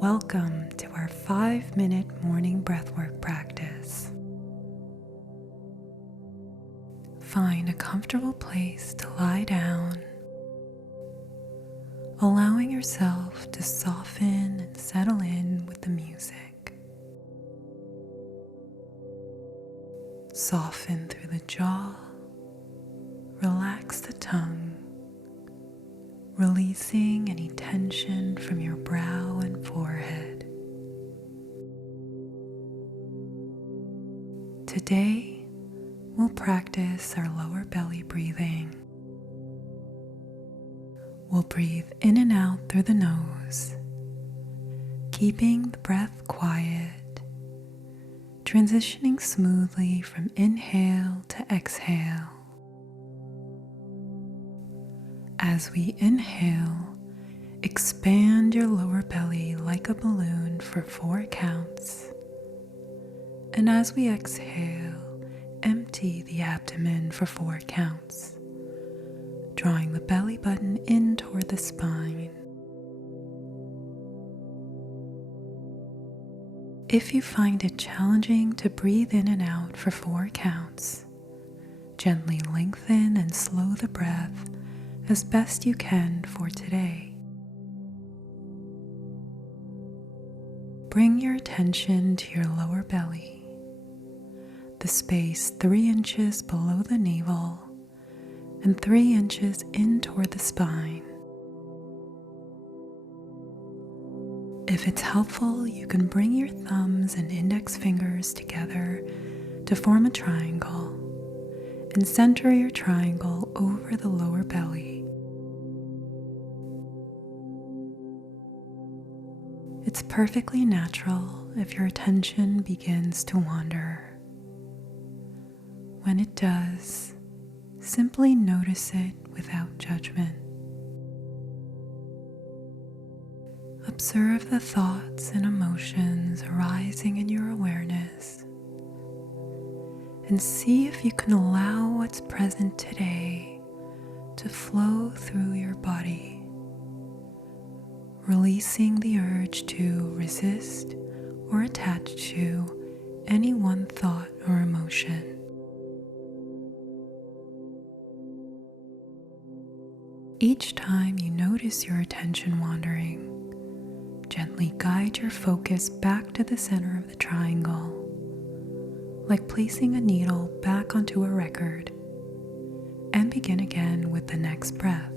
Welcome to our 5-minute morning breathwork practice. Find a comfortable place to lie down, allowing yourself to soften and settle in with the music. Soften through the jaw, relax the tongue, releasing any tension from your brow and forehead. Today, we'll practice our lower belly breathing. We'll breathe in and out through the nose, keeping the breath quiet, transitioning smoothly from inhale to exhale. As we inhale, expand your lower belly like a balloon for 4 counts. And as we exhale, empty the abdomen for 4 counts, drawing the belly button in toward the spine. If you find it challenging to breathe in and out for 4 counts, gently lengthen and slow the breath as best you can for today. Bring your attention to your lower belly, the space 3 inches below the navel and 3 inches in toward the spine. If it's helpful, you can bring your thumbs and index fingers together to form a triangle and center your triangle over the lower belly. It's perfectly natural if your attention begins to wander. When it does, simply notice it without judgment. Observe the thoughts and emotions arising in your awareness, and see if you can allow what's present today to flow through your body, releasing the urge to resist or attach to any one thought or emotion. Each time you notice your attention wandering, gently guide your focus back to the center of the triangle, like placing a needle back onto a record, and begin again with the next breath.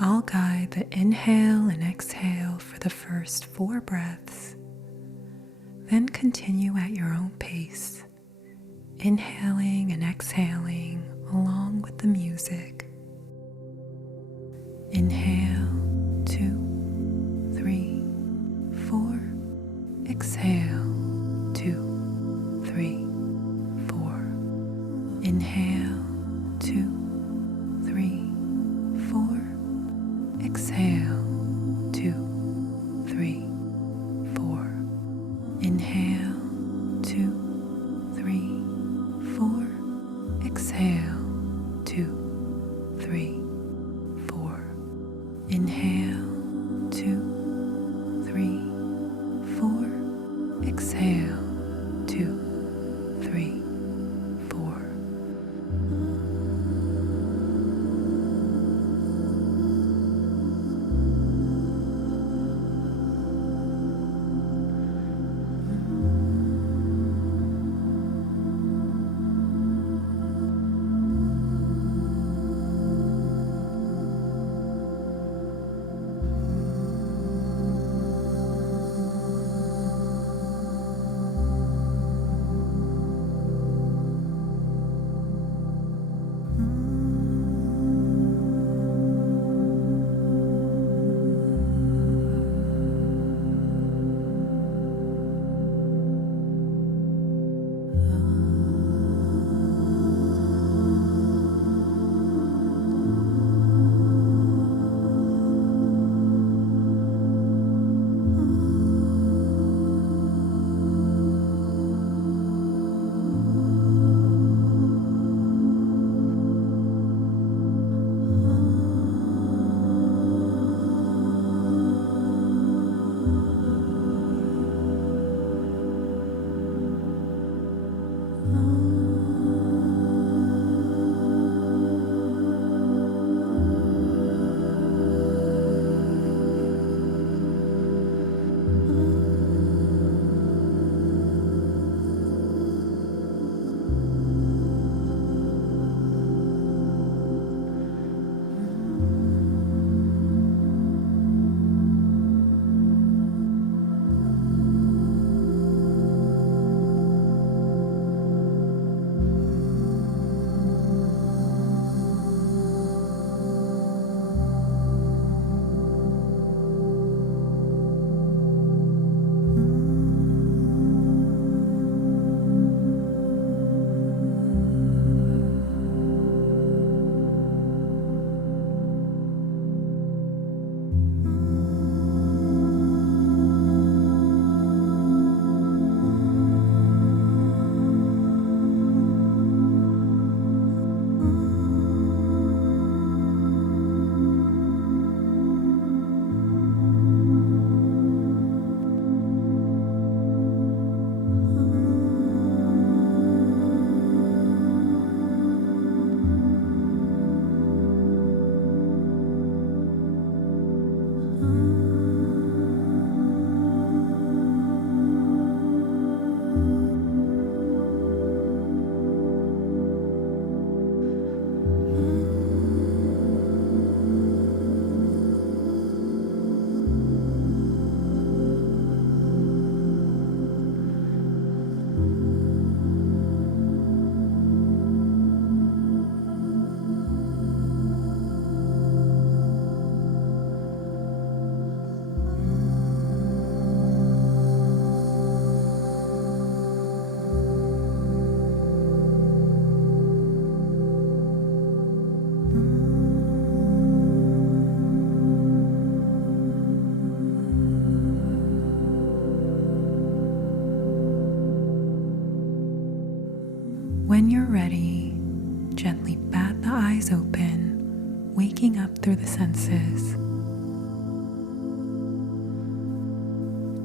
I'll guide the inhale and exhale for the first 4 breaths, then continue at your own pace, inhaling and exhaling along with the music. Inhale, 2, 3, 4. Exhale, 2, 3, 4. Inhale, 2, 3, 4. Exhale, 2, 3, 4. Inhale, 2, 3, 4. Exhale, 2, 3, 4. waking up through the senses.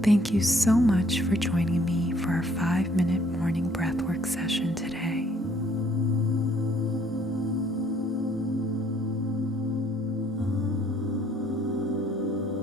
Thank you so much for joining me for our 5-minute morning breathwork session today.